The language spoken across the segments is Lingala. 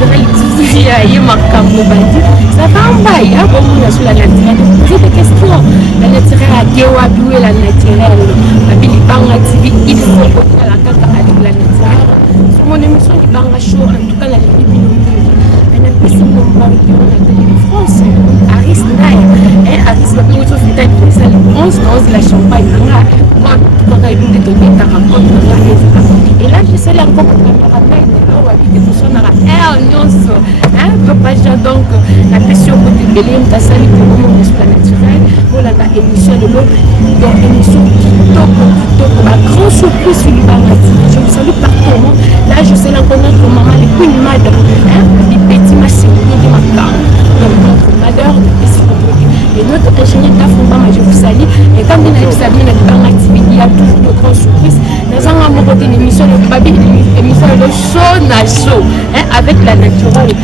naturel il y a makambo bandi ça va en bas il y a beaucoup de sur la naturel poser des questions la naturel à gewa biwe la naturel babili banga TV il faut que la kaka avec la naturel sur mon émission il banga show en tout cas la ligne on a plus mon mari qui on a télé de France Aris Naï et Aris va bien faire peut-être ça le 11 la champagne là quand on a eu des données ta raconte et là je sais encore que papa Jean donc la question côté Belém ta salle pour le monde naturel pour la émission de l'eau donc émission top ma grande surprise sur le Bangati je vous salue partout là je sais la connaître maman les queen madame les petits machines de ma carte donc notre madeur de petits et notre ingénieur d'Afroma je vous salue et quand on a eu Sabine le Bangati il y a toujours de grandes surprises nous avons mon côté l'émission de Babi émission de show na show avec la naturelle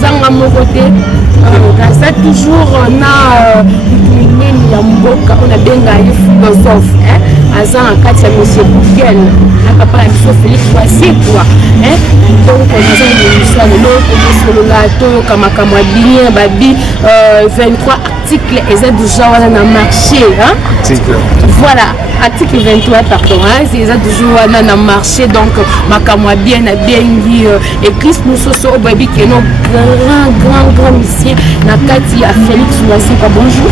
Zanga Mokote, ça toujours on a on a bien gagné philosophe, Azan Katia Monsieur Google, un papa Félix Choisy quoi, donc on a une émission de l'autre, le lato, Kamakamabini, Babi, 23 articles et ça déjà on a marché, voilà. Article 23, pardon, c'est ça toujours on a marché donc Makamwa bien dit et Christ nous sommes au baby qui est nos grand mission Nakati à Félix Choisy bonjour.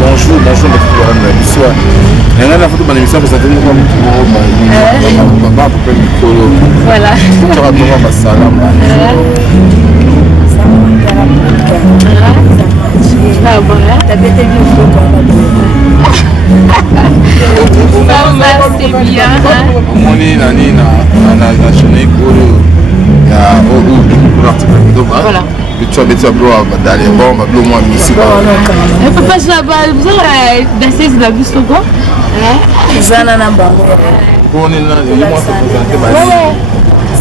Bonjour bonsoir. Il y a la photo de l'émission que ça fait comme voilà. C'est bien. Voilà. Tu as d'aller bon, moi ici. Papa, vous avez dansé sur la bus ou quoi? Zana na bango.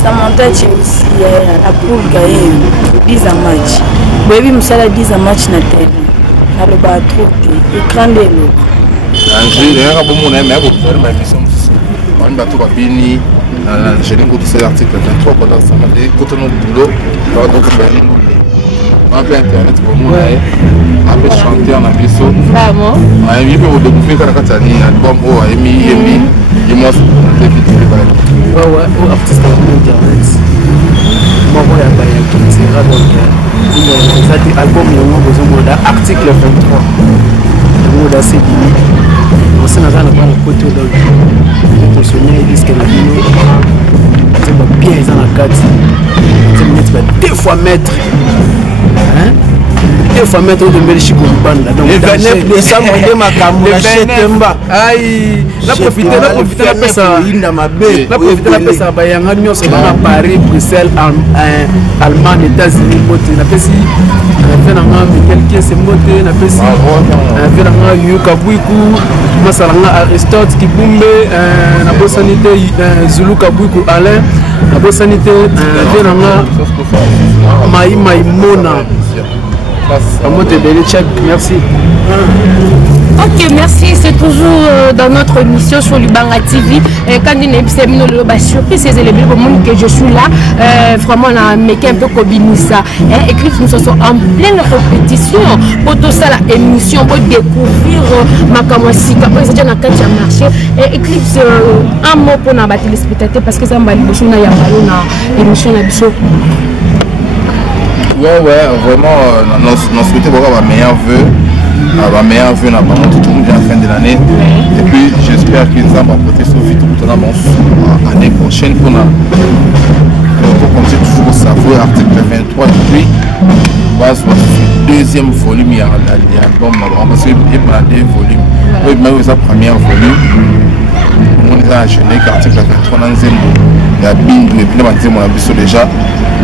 Ça montait aussi la poule gagné 10 match. Baby musala 10 match na terre. Na le ba trop écran de l'eau. Angé, un bon mon mais pour faire ma mission. On va tout bini j'ai lu tout l'article 23 pendant ça m'a dit quand on boulot donc on peut internet pour moi on peut chanter en abisso vraiment ah il peut découvrir quand katani album o emi et moi c'est vite ouais au artiste internet moi ya ba ya kitira donc ça dit album yo besoin de article 23 on a c'est on s'en a dans le côté de sonner disque na bino c'est pas bien ça na carte c'est 2 fois mètre hein 2 fois mètre de Belgique au banda donc le 29 décembre de makambo la chetemba aïe la profiter la pesa inda mabe la profiter la pesa ba yanga nyonso na Paris Bruxelles Allemagne États-Unis bote na pesi fait na ngami quelqu'un c'est moté na pesi fait na ngami yuka buiku masalanga Aristote Kibumbe na bosanité Zulu Kabuiku Alain na bosanité fait na ngami Maïmona merci. Ok, merci. C'est toujours dans notre émission sur Lubanga TV. Quand il y a une surprise, c'est les moments que je suis là. Vraiment, on a un peu Kobinissa. Écrit nous sommes en pleine répétition. Pour tout ça, l'émission, pour découvrir ma camoisika. Pour déjà, on a marché. Eclipse, un mot pour nos téléspectateurs parce que ça m'a dit que nous avons émission. Ouais, vraiment, nous souhaitons avoir meilleur vœu dans tout le monde à la fin de l'année. Et puis, j'espère qu'ils vont apporter ce vite pour l'année prochaine pour continuer toujours sa voix, article 23. Et puis, deuxième volume, il y a l'album, parce qu'il y a 2 volumes. Oui, mais le premier volume, on a enchaîné article 23 dans Zembo. Il y a Bindu et puis on a vu déjà.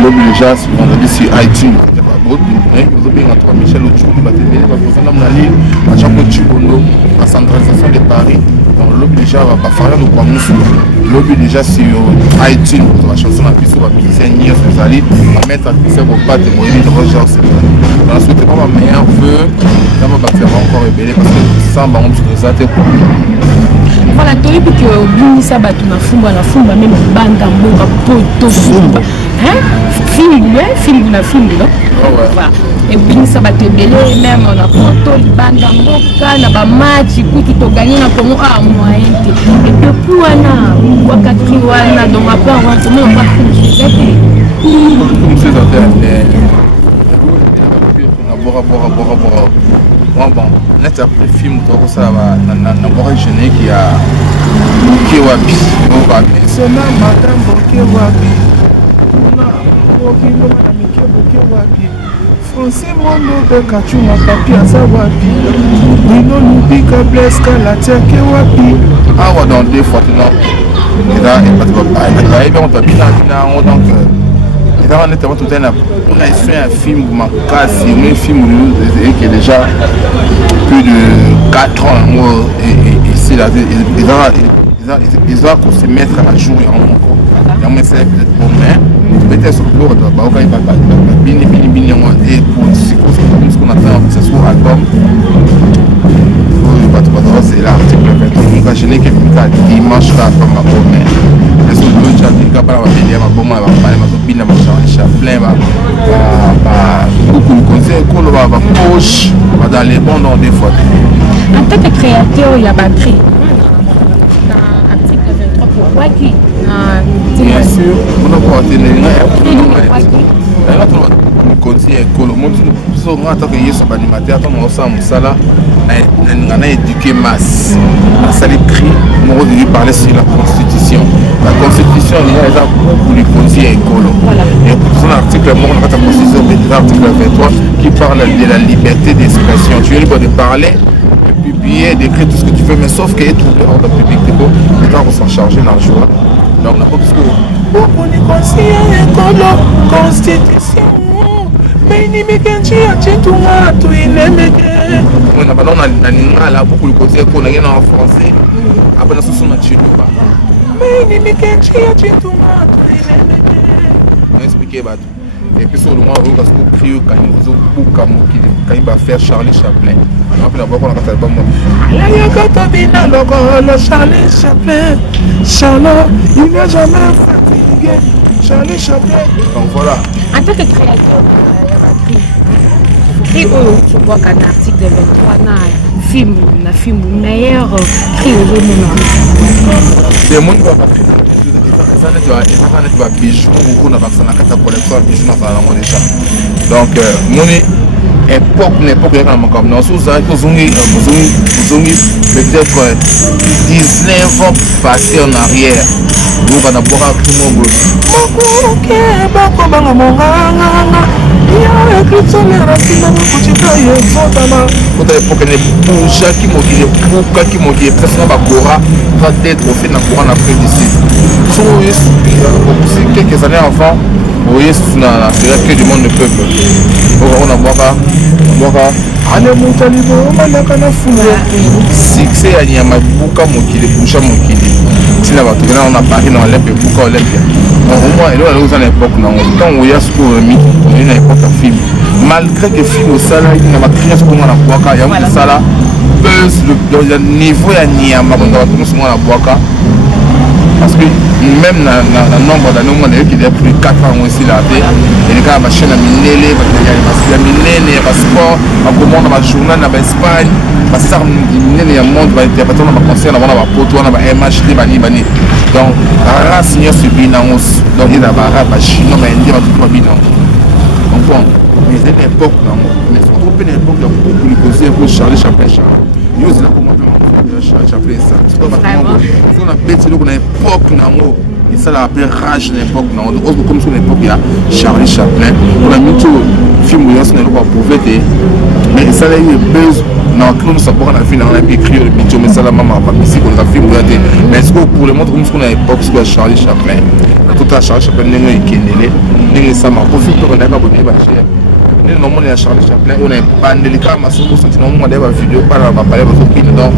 L'homme déjà, on a dit sur iTunes. Michel Ochou, la centralisation de Paris. Donc l'homme déjà va faire le quoi l'homme déjà sur iTunes, la chanson la plus sur la musicien, va mettre à pisser vos pattes et mourir de Roger. On a souhaité pas ma meilleure vœu, ça va faire encore ébélé parce que sans baron sur ça t'es quoi. Voilà, tu as vu que Bini Sabatou na fumba même banda mboka poto fumba. film na film non et puis ça va te mêler même on a photo libanda mboka na ba match kutu to gagner na Congo à moyen et depuis wana wakati wana donc après on va comment pas comme ces affaires bon net après film to ça va na bora jeune qui a qui wapi on va c'est na madame Boké wapi na okino na Mickey Boké wapi français mondo de kachuma papier ça wapi nino lubika bleska la tiake wapi awa dans des fois non et là et pas de bien on t'a bien donc on est tout on a fait un film un film qui est déjà plus de 4 ans et ici là ils doivent se mettre à jour et on essaie peut-être pour mais peut-être sur le bord de et pour ce qu'on attend que ce soit album c'est l'article 23 je n'ai que dimanche là comme ma sur le chat il capable de venir ma bombe va parler ma copine ma Chaplin va beaucoup de conseils qu'on va poche dans les bons dans des fois en tant que créateur il y a batterie dans article 23 pour Waki bien sûr on a pas tenir conseil école le monde so en tant que yeso animateur on ensemble ça là on a éduqué masse ça les cris on va parler sur la constitution il y a beaucoup de conseils école et pour son article on a la constitution l'article 23 qui parle de la liberté d'expression tu es libre de parler de publier d'écrire tout ce que tu veux mais sauf qu'il y a tout le ordre public l'État va s'en charger dans le jour donc on n'a pas tout ce que beaucoup de conseils école constitution mais ni mekenji achetunga tu inemeke on a pas na ningala beaucoup de conseils qu'on a en français après na sous na chiluba mais ni mekenji achetunga tu inemeke on expliquer ba et puis sur le mois où parce que crier quand ils ont beaucoup quand il va faire Charlie Chaplin on a beaucoup na album la yakata bina logo le Charlie Chaplin Charles il n'est jamais fatigué Charlie Chaplin donc voilà en tant que créateur et tu vois qu'un article de 23 na film meilleur prix au monde des monde va pas ça ne va bijou ou na vaccin na kata collection bijou na sala mo déjà donc moni époque comme non sous ça que zungi peut-être 19 ans passés en arrière nous on a boire tout le monde OK bako banga monganga ya écrit sur les racines de kuchikaye sotama kota époque ne boucha qui mokile buka qui mokile presque ba gora va d'être au fait na courant Afrique d'ici aussi quelques années avant oui c'est la que du monde ne peut on a boire ale mutalibo malaka na fumo succès ya nyama buka mokile boucha mokile tina bato na on a parlé dans l'Olympia buka Olympia au moins il y a une époque non quand on y a ce qu'on mis on est une époque film malgré que film au salaire il y a ma création comme on a boaka il y a un salaire buzz le niveau ya nyama quand on commence à boaka parce que même dans le nombre d'années on a eu qui est plus de 4 ans aussi là et les gars machine à minele il y a minele il y a sport à comment dans le journal dans l'Espagne parce que ça minele il y a monde va interpréter dans le concert on a poto on a MH bani donc la race n'y a subi donc il y a ba chinois mais il y a tout pas bien donc bon mais c'est une époque mais surtout une époque de beaucoup de conseils pour Charlie Chaplin il y a aussi la Charlie Chaplin ça on a bêté donc on a époque nango et ça la appelle rage l'époque nango comme sur l'époque il y a Charlie Chaplin on a mis tout film où il y a ce n'est pas prouvé mais ça a eu buzz non nous ça pour la fin on a écrit le bicho mais ça la maman pas ici qu'on a film mais est-ce que pour le monde comme ce qu'on a époque c'est Charlie Chaplin tout à Charlie Chaplin n'est que ça m'a profité qu'on a pas bonné cher nous non on est à Charlie Chaplin on est pas délicat mais surtout sinon on a des vidéos par la parler votre opinion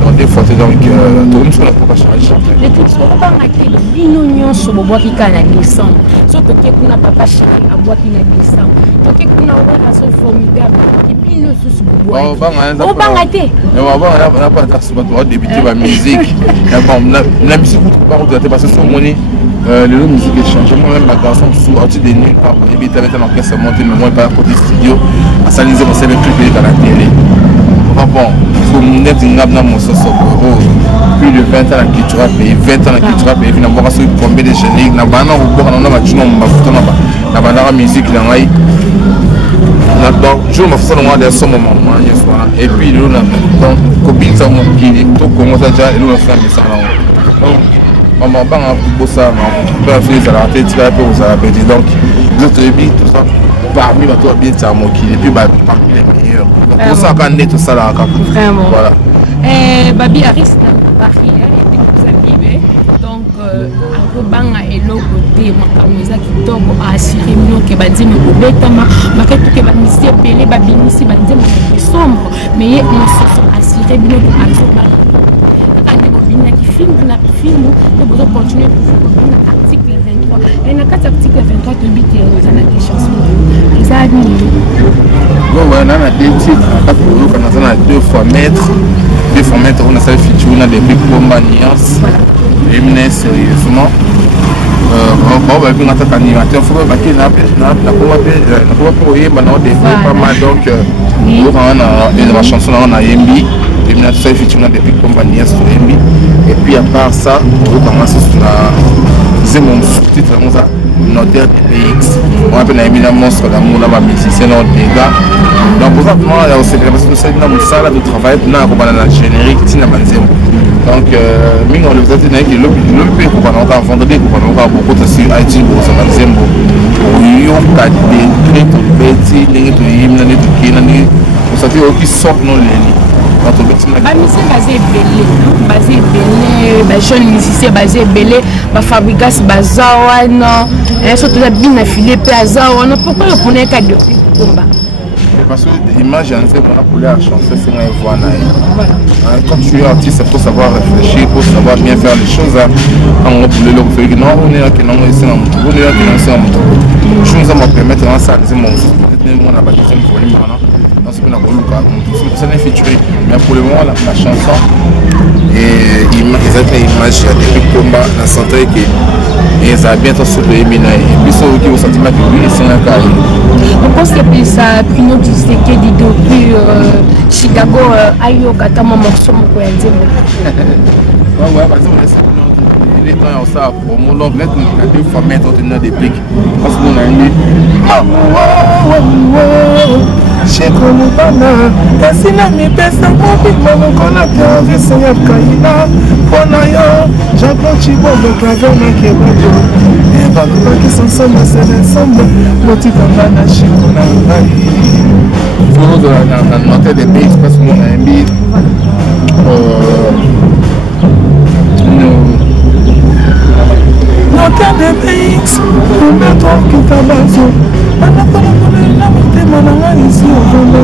donc des fois donc tout le monde sur la pour Charlie Chaplin les trucs sont pas marqués l'union sur le bois qui a glissant surtout que kuna papa chéri à bois qui a glissant donc kuna on a so formidable et puis nous sur le bois on va rater mais on va pas ça on va débuter la musique la musique vous pas parce que c'est money Le musique est changé. Moi-même, ma garçon, sorti de nulle part. Il était avec un orchestre monté, mais moi, pas à côté studio. À Salisé, on savait plus que à la télé. Bon, pour mon net, il y a plus de 20 ans à la culture pays, 20 ans à la culture pays. Finalement, on a combien de génériques. On a la musique, je me fais des sommes et puis nous copine ça qui est tout comme ça déjà et nous on fait ça donc maman bang pour ça on peut faire ça la tête là pour ça donc notre vie tout ça parmi ma toi bien ça qui et puis parmi les meilleurs pour ça quand net tout ça là vraiment voilà Babi Aris Paris et vous arrivez donc akobanga eloko te makambo eza kitoko assurer mino ke banzembo kobetama maketu ke bamisi ebele babimisi banzembo sombre mais ye mosusu assurer bino ko azobanga kaka nde bobinaki filme na filme nde bozocontinue kobina article 23 et na kati article 23 toyebi te ezalaki chanson eza nini bon wana na deux titres kaka koyoka naza na 2 fois maître on a ça feature on a des big bomba nuance et sérieusement bon bah puis on a animateur faut pas qu'il n'a pas mal donc on a la chanson on a Yembi et on a ça feature on a des big bomba nuance sur Yembi et puis à part ça on commence sur la c'est mon sous-titre on a notaire PX on appelle un monstre d'amour là bas musicien non dégâts donc pour ça moi là c'est parce que c'est dans salle de travail na ko bana générique tina banzem donc mingo le faisait na ki le ko bana ka vendredi ko bana ka beaucoup de sur iTunes pour ça banzem yo ka de créto beti ningi to yimna ne to kina ni pour ça qui sort non les ba musicien basé belé ba jeune musicien basé belé ba fabrigas bazawana et surtout la bien affilé pe azawana pourquoi le prenez cas de combat parce que l'image on a pour la chanson c'est un voix quand tu es artiste il faut savoir réfléchir, il faut savoir bien faire les choses quand on peut le faire non on est là que non c'est un moto on est là que non c'est un moto je nous va permettre en ça c'est mon on a bâti une volume maintenant dans ce qu'on a voulu ça n'est featuré mais pour le moment la chanson et exactement image il y a des combats dans santé qui et ça a bientôt sur le éminent et puis ça qui au sentiment que lui c'est un cas on pense que puis ça puis nous du c'est que dit depuis Chicago ayo kata mo morceau mo ko nzembo ouais parce que les temps on ça pour mon love lettre la deux fois mettre dans des pics parce qu'on a une Shekolubana, tasina mi pesa mobi mamo kona pia visenya kaina pona yo, jabo chibobo kavona kebajo eba kubaki sansoma sene sombe motivanga na shikona ngai faut de la noter des pays parce qu'on a un bit noter des pays pour mettre kitabazo na motema na ngai esi ovanda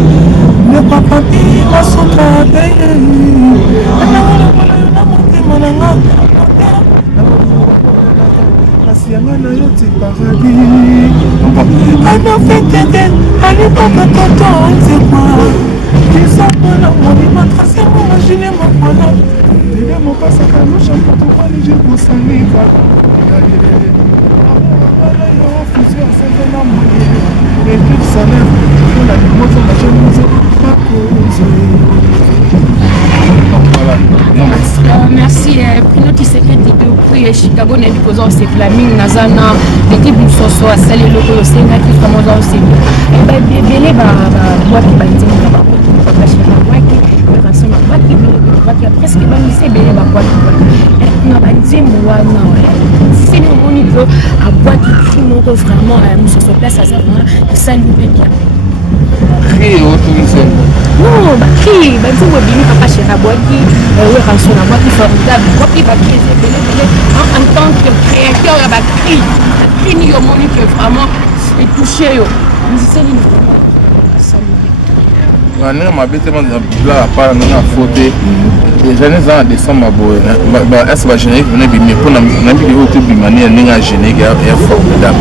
ne papapi masuka teye na motema na nga kasi yanga na yo ti paradis anafetete alipaka toto nzekwa isapona monima trasiamo magine mapona dele mopasaka noshampotokwani jebosaniva fusion c'est un homme et tout ça lève pour la moto la chemise pas merci Prino Tshisekedi depuis Chicago na lipozo c'est Flaming Nazana l'équipe du soso a salé le ko senga qui comme on sait et ba belé ba boîte ba ndinga ba ko ba chez ba boîte ba rason ba boîte ba presque ba lycée belé ba boîte na ba ndimbo wana c'est le monique à boîte qui nous vraiment soso place à ça de saluer bien crier autour de non bah crier bah ndimbo bini papa chez la boîte oui rason la boîte formidable quoi qui va crier belé en tant que créateur ba crier ni yo monique vraiment et toucher yo c'est une on m'a bêté là à part non à faute déjà les ans en décembre est-ce que générique venait bien pour la vidéo tout de manière n'est pas générique est formidable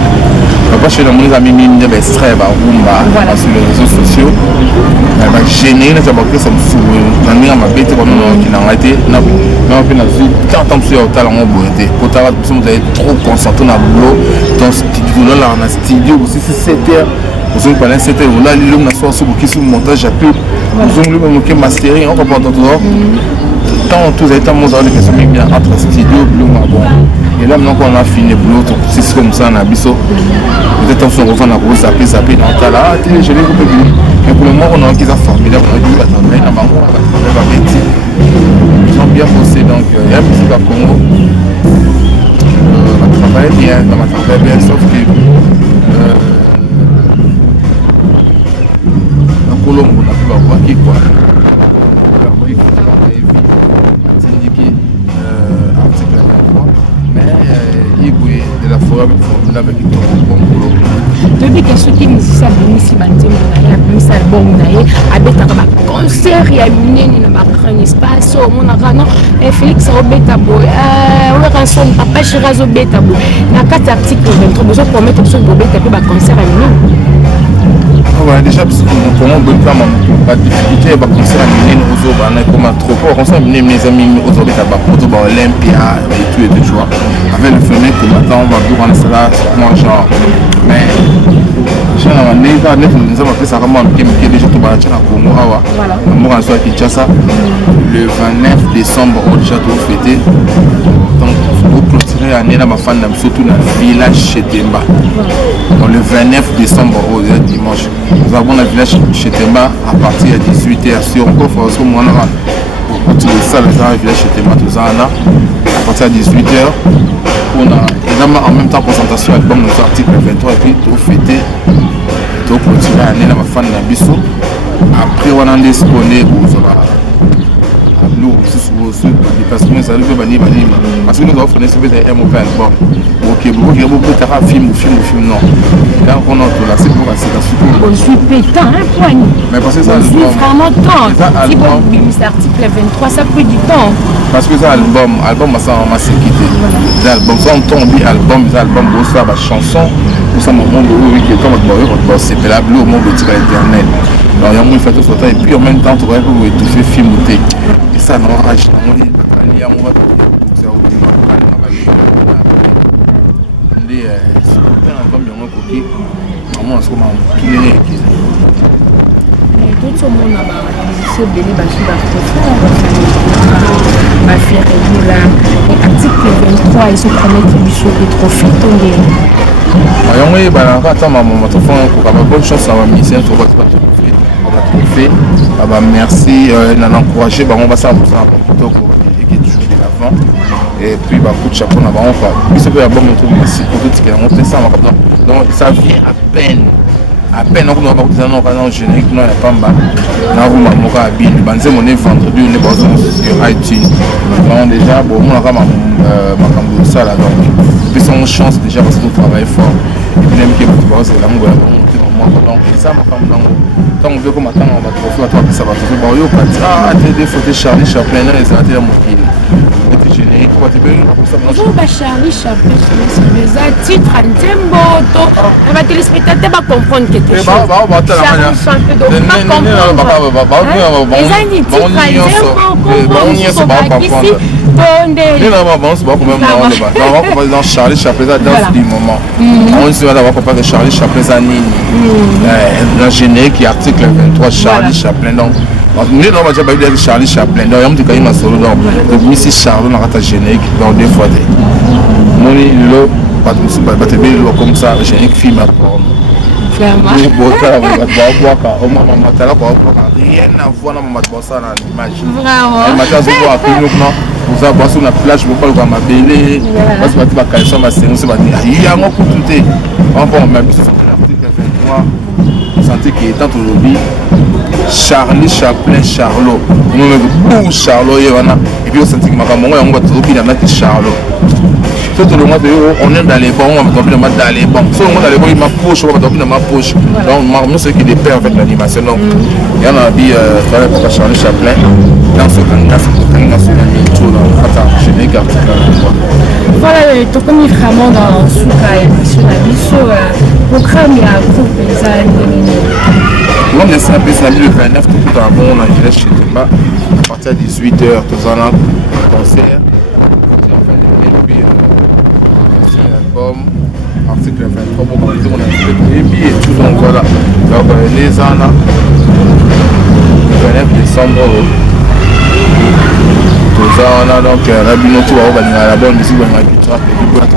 chez les amis mine des extraits sur les réseaux sociaux. Gêné, ça va que ça me sourit. Dans ma bête, comme on a été, on a fait tant de choses au talent au bout. Pour ta vous avez trop concentré dans le boulot, dans ce studio là, dans studio aussi, c'est 7 heures. Vous avez parlé 7 heures, là, l'homme n'a soit sur le montage, j'ai pu. Vous avez le mastering, on va pas entendre. Tant tous les temps, on a des questions entre studio, bleu, bon. Et là, maintenant qu'on a fini le boulot, c'est comme ça, on a biseau. Peut-être qu'on se refait dans le sapé, dans le tas là, je l'ai coupé. Mais pour le moment, on a qui a formidable, on a dit, attendez, on va ils ont bien bossé, donc il y a un petit peu à Congo. On va travailler bien, on va travailler bien, sauf que dans Colombo, on a pu voir qui quoi. De la forêt avec tout le bon boulot. Depuis que ceux qui nous savent ici, c'est album, avec un concert, il y a un espace, on a un Félix Robetabo, on a un son, papa Chirazo Betabo. Il y a 4 articles 23, besoin pour mettre sur le Betabo, un concert à nous. Déjà, parce que pour moi, bonne femme, pas de difficulté, pas concert à mener aux autres, on a comme un trop fort, on s'est amené mes amis aux autres, pour Olympia et tout et tout, joie. Avec le fenêtre, combattant, on va voir en salle, moi, genre, mais j'ai un année, nous avons fait ça vraiment, qui est déjà tout bâti à Congo, moi, en soit Kinshasa, le 29 décembre, on a déjà tout fêté. Donc, pour clôturer l'année, ma femme, surtout dans le village Chetemba. Donc, le 29 décembre, dimanche, nous avons un village Chetemba à partir de 18h. Si on peut faire ce qu'on a pour utiliser ça, le village Chetemba, tout ça, à partir de 18h, on a en même temps présentation album de l'article 23 et puis tout fêté, tout clôturer l'année, ma femme, Nabiso. Après, on a disponible pour parce que nous allons parce que nous avons fait un album. Ok, vous film non. Là, on a tout là, c'est pour la situation. On suit pétant, hein, poignée. Mais parce que ça, on suit vraiment temps. Si vous avez cet article 23, ça prend du temps. Parce que ça, album, ça m'a quitté. L'album, ça, on tombe, album, ça, ma chanson, ça, mon monde, oui, qui est comme c'est la bleu au monde de Internet. Donc, il y a moins fait tout ça, et puis en même temps, tu vas étouffer film ou thé. Et ça, non, on va tout ça, tout ce monde a béni ma fille article 23 ils se promettent des trophées bonne chance à ma mission, merci, on a encouragé, on va savoir pour l'équipe du jour de l'avant. Et puis, coup de chapeau, on va bon merci pour tout ce qui est monté ça. Donc, ça vient à peine. À peine, on va générique, on a pas mal. On a on est vendredi, on est sur iTunes. Donc, déjà, bon, on a ma ça là. Donc, puis, son chance déjà parce qu'on travaille fort. Et puis, même qui est c'est la monter donc, ça, ma femme, tant on veut comme attendre, on va trouver, ça va trouver. Bon, yo, des photos Charlie Chaplin, et ça va être mon générique, quoi, tu veux Charlie Chaplin, c'est titre en tembo. Les téléspectateurs vont comprendre quelque chose. Charlie Chaplin dans du moment. On se va d'avoir comparé Charlie Chaplin dans générique qui article 23 Charlie Chaplin donc nous on va déjà parler de Charlie Chaplin donc il y a un petit cas il solo donc Missy Charlot dans la générique donc des fois mon lo pas de bébé comme ça générique film à porno vraiment rien à voir dans ma ça dans l'image vraiment vous avez sur la plage, vous pouvez voir ma belle, parce que vous avez ma séance, vous avez dit, il y a un coup de tout. On va même sur l'article 23, vous sentez qu'il est temps de lobby. Charlie Chaplin, Charlot. Vous Charlot, et puis vous sentez que ma femme, on va trouver dans la Charlot. Tout le monde, on est dans les bons, on va trouver dans les bons. Si on est dans les bons, il m'a poche, on va trouver dans ma poche. Donc, moi, c'est qui est père avec l'animation. Donc, il y en a dit, pour Charlie Chaplin, dans ce candidat, c'est pour candidat sur la tout dans le générique article. Voilà, tu connais vraiment dans ce cas, sur la biseau, programme, il y a un groupe, ça, on est simple, c'est le 29 tout à bon, on a géré chez Temba, à partir de 18h, tous en concert. Et puis, l'album, article 23, bon, on a fait les billets et tout, donc voilà. Donc, les années, le 29 décembre, tout ça, on a donc la binotu, on a la bonne musique, on a du trap, et du boîte,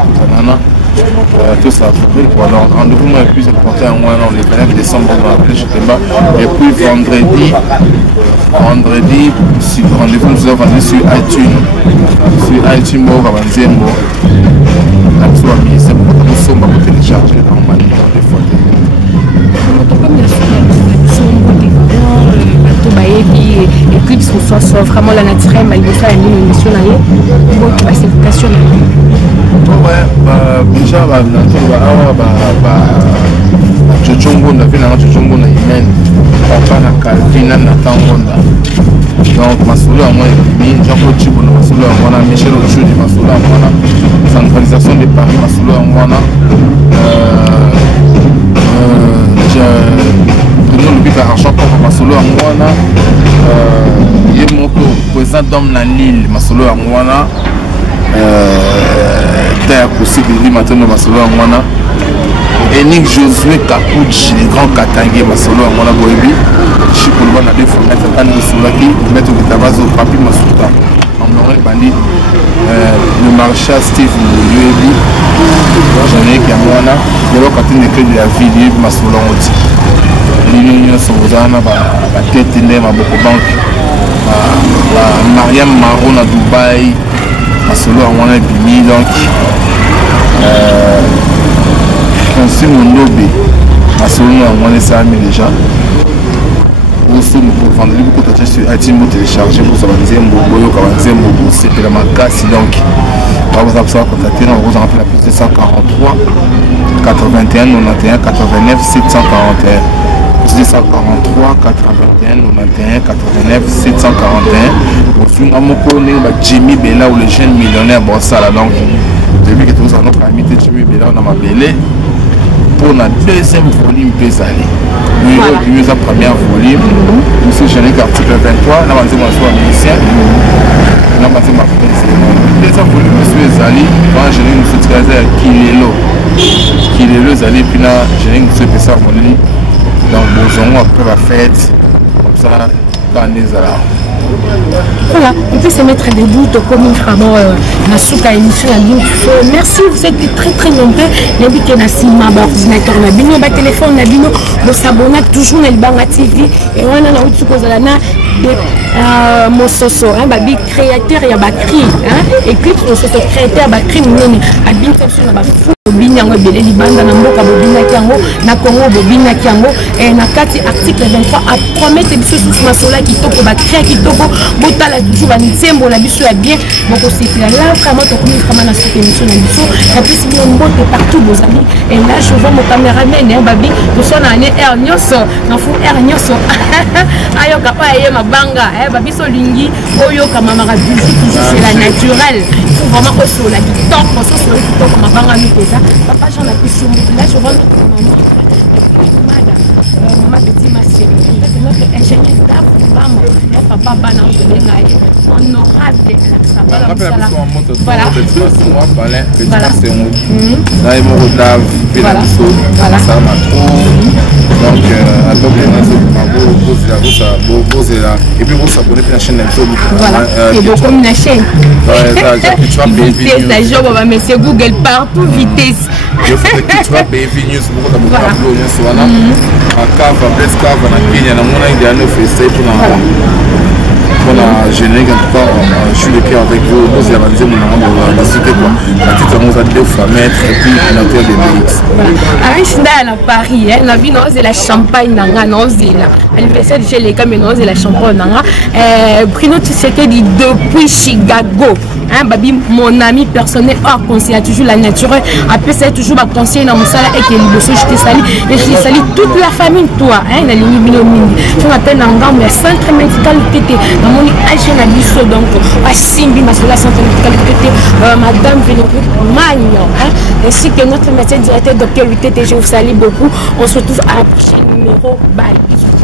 tout ça. Voilà, rendez-vous moins plus important à moi, le 29 décembre, on va appeler chez Temba. Et puis vendredi, rendez-vous nous avons sur iTunes. Sur iTunes, on va dire, la c'est pour télécharger dans ma ligne des photos. Eclipse soit vraiment la naturelle, mais il faut faire une émission là, c'est vocation. Ouais, déjà, Tchongo, on a fait la Tchongo, on a humaine, papa na Calvin, na Tangonda. Donc, ma solo à moi est Jean-Claude Chibo, ma solo à moi, Michel Ochoudi, ma solo à moi, centralisation de Paris, ma solo à moi, le but d'argent pour ma solo à moi, Yemoto, président d'homme na Lille, ma solo à moi, terre possible de maintenant ma solo à moi, Enik Josué Kapouchi, les grands Katangé, ma solo à moi, Boebi, Chipoulouba n'a des fenêtres, Anne Soulaki, mettre au tabac au papier, ma souta, en aurait banni le maréchal Steve Yuebi, j'en ai qui a moi, de l'autre côté de la ville, ma solo à moi. L'union Sauzana, la tête de ma banque, Mariam Maron à Dubaï, ma solo à moi, Bimi, donc, Francine Monobé, ma solo à moi, ça a mis déjà. Aussi, nous pouvons vendre beaucoup de choses sur iTunes, télécharger pour savoir des mots, c'était la macasse, donc, on va vous contacter, on vous rappelle la plus de 143 81 91 89 741. 143 81 91 89 741. Aussi, Jimmy Bella ou le jeune millionnaire Bossala. Donc, depuis que tous notre ami Jimmy Bella, on a ma belle pour la deuxième volume Pézali. Nous avons la première volume. Monsieur Génique, article 23. Nous avons dit mon musicien. Nous avons dit ma deuxième volume, Monsieur Zali. Quand Génique nous fait traiter à Kilelo Zali, puis là, Génique nous fait passer à mon lit. Donc, bonjour, après la fête, comme ça, dans les là. Voilà, on peut se mettre debout comme une vraiment la souka émission à ligne. Merci, vous êtes très très nombreux. Les week-ends à Sima, ordinateur, na bino, téléphone, na bino, vous s'abonnez toujours à Libanga TV. Et on a un truc de Mososo, babi créateur, il y a Bakri, Eclipse, Mososo créateur, Bakri, à bien capsule, Bobinyango belé libanda na mboka bobina kiango na Congo bobina kiango et na kati article 23 a promettre biso sous masola kitoko ba créer kitoko botala toujours ba nsembo na biso ya bien moko c'est là vraiment to komi vraiment na cette émission na biso et puis si on monte partout vos amis et là je vois mon caméraman babi to so na ne air nyoso na fu air nyoso ayo kapa ye mabanga babi so lingi oyo kama mara toujours c'est la naturelle faut vraiment que sur la kitoko so sur kitoko mabanga ni papa j'en ai plus sur là je vois maman petit ma série notre ingénieur d'affaires papa bana honorable voilà donc et puis vous s'abonnez à la chaîne voilà et donc comme la chaîne vitesse la job monsieur Google partout vitesse il faut que tu vas payer News pour que tu vas on a générique en tout cas, je suis le cœur avec vous, vous avez dit mon nom, la cité quoi, la petite nous a deux femmes et puis on a fait des mix. Voilà, à Paris, la vie non c'est la champagne nanga non c'est la anniversaire chez les camions c'est la champagne nanga. Bruno tu c'était dit depuis Chicago. hein, babi mon ami personnel hors conseil toujours la nature après c'est toujours ba conseil na musala et que liboso je te sali et je sali toute la famille toi hein na lingi bino mingi on appelle ngambo ya centre médical tété na moni age na biso donc asimbi masala centre médical tété madame Vénérée Magno hein ainsi que notre médecin directeur docteur UTT je vous salue beaucoup on se retrouve à la prochaine numéro bye.